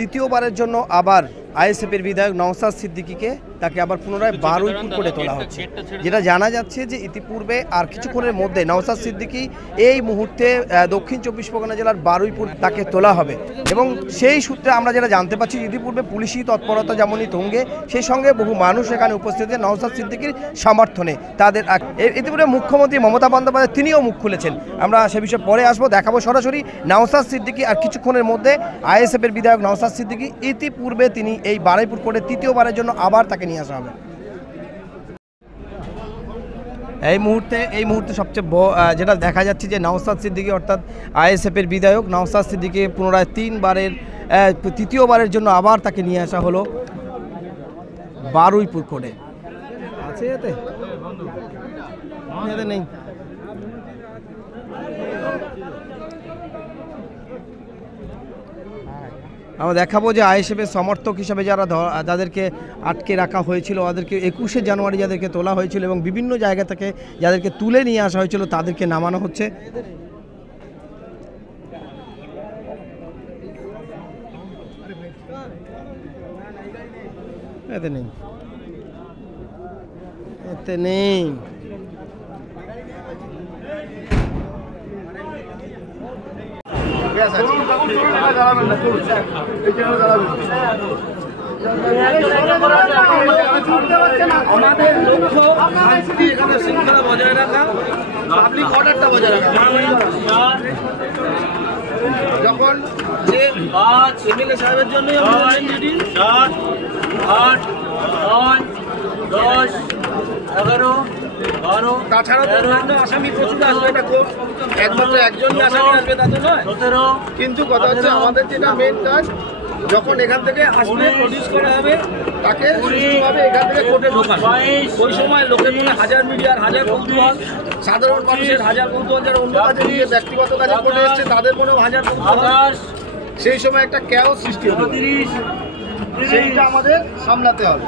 তৃতীয়বারের জন্য আবার আইএসএফের বিধায়ক নওশাদ সিদ্দিকীকে তাকে আবার পুনরায় বারুইপুর করে তোলা হচ্ছে। যেটা জানা যাচ্ছে যে ইতিপূর্বে আর কিছুক্ষণের মধ্যে নওশাদ সিদ্দিকী এই মুহূর্তে দক্ষিণ 24 পরগনা জেলার বারুইপুর তাকে তোলা হবে এবং সেই সূত্রে আমরা যেটা জানতে পারছি ইতিপূর্বে পুলিশি তৎপরতা যেমনই তুঙ্গে, সেই সঙ্গে বহু মানুষ এখানে উপস্থিত নওশাদ সিদ্দিকীর সমর্থনে তাদের ইতিপূর্বে মুখ্যমন্ত্রী মমতা বন্দ্যোপাধ্যায় তিনিও মুখ খুলেছেন। আমরা সে বিষয়ে পরে আসবো, দেখাবো সরাসরি নওশাদ সিদ্দিকী আর কিছুক্ষণের মধ্যে আইএসএফের বিধায়ক নওশাদ সিদ্দিকী ইতিপূর্বে তিনি এই বারুইপুর কোর্টে তৃতীয়বারের জন্য আবার তাকে নিয়ে আসা হবে। এই মুহূর্তে সবচেয়ে যেটা দেখা যাচ্ছে যে নওশাদ সিদ্দিকী অর্থাৎ আইএসএফের বিধায়ক নওশাদ সিদ্দিকী পুনরায় তৃতীয়বারের জন্য আবার তাকে নিয়ে আসা হলো বারুইপুর কোর্টে। আছে এতে নেই। আমরা দেখাবো যে আইএসএফের সমর্থক হিসাবে যাদেরকে আটকে রাখা হয়েছিল, ওদেরকে 21শে জানুয়ারি যাদেরকে তোলা হয়েছিল এবং বিভিন্ন জায়গা থেকে যাদেরকে তুলে নিয়ে আসা হয়েছিল তাদেরকে নামানো হচ্ছে। এতে নেই আমাদের লক্ষ্য শান্তি, এখানে শৃঙ্খলা বজায় রাখা, পাবলিক অর্ডারটা বজায় রাখা। যখন যে এমএলএ সাহেবের জন্য তাছাড়া আসামি প্রচুর আসবে, এটা একমাত্র একজনই আসামি আসবে তা তো নয়। কিন্তু কথা হচ্ছে আমাদের যেটা মেন কাজ, যখন এখান থেকে আসবে প্রডিউস করা হবে তাকে সুষ্ঠুভাবে এখান থেকে কোর্টে ঢোকানো। ওই সময় লোকের মনে হাজার মিডিয়ার হাজার কৌতূহল, সাধারণ মানুষের হাজার কৌতূহল, যারা অন্য কাজে নিয়ে ব্যক্তিগত কাজে কোর্টে এসছে তাদের মনেও হাজার কৌতূহল। সেই সময় একটা ক্যাওস সৃষ্টি হবে, সেইটা আমাদের সামলাতে হবে।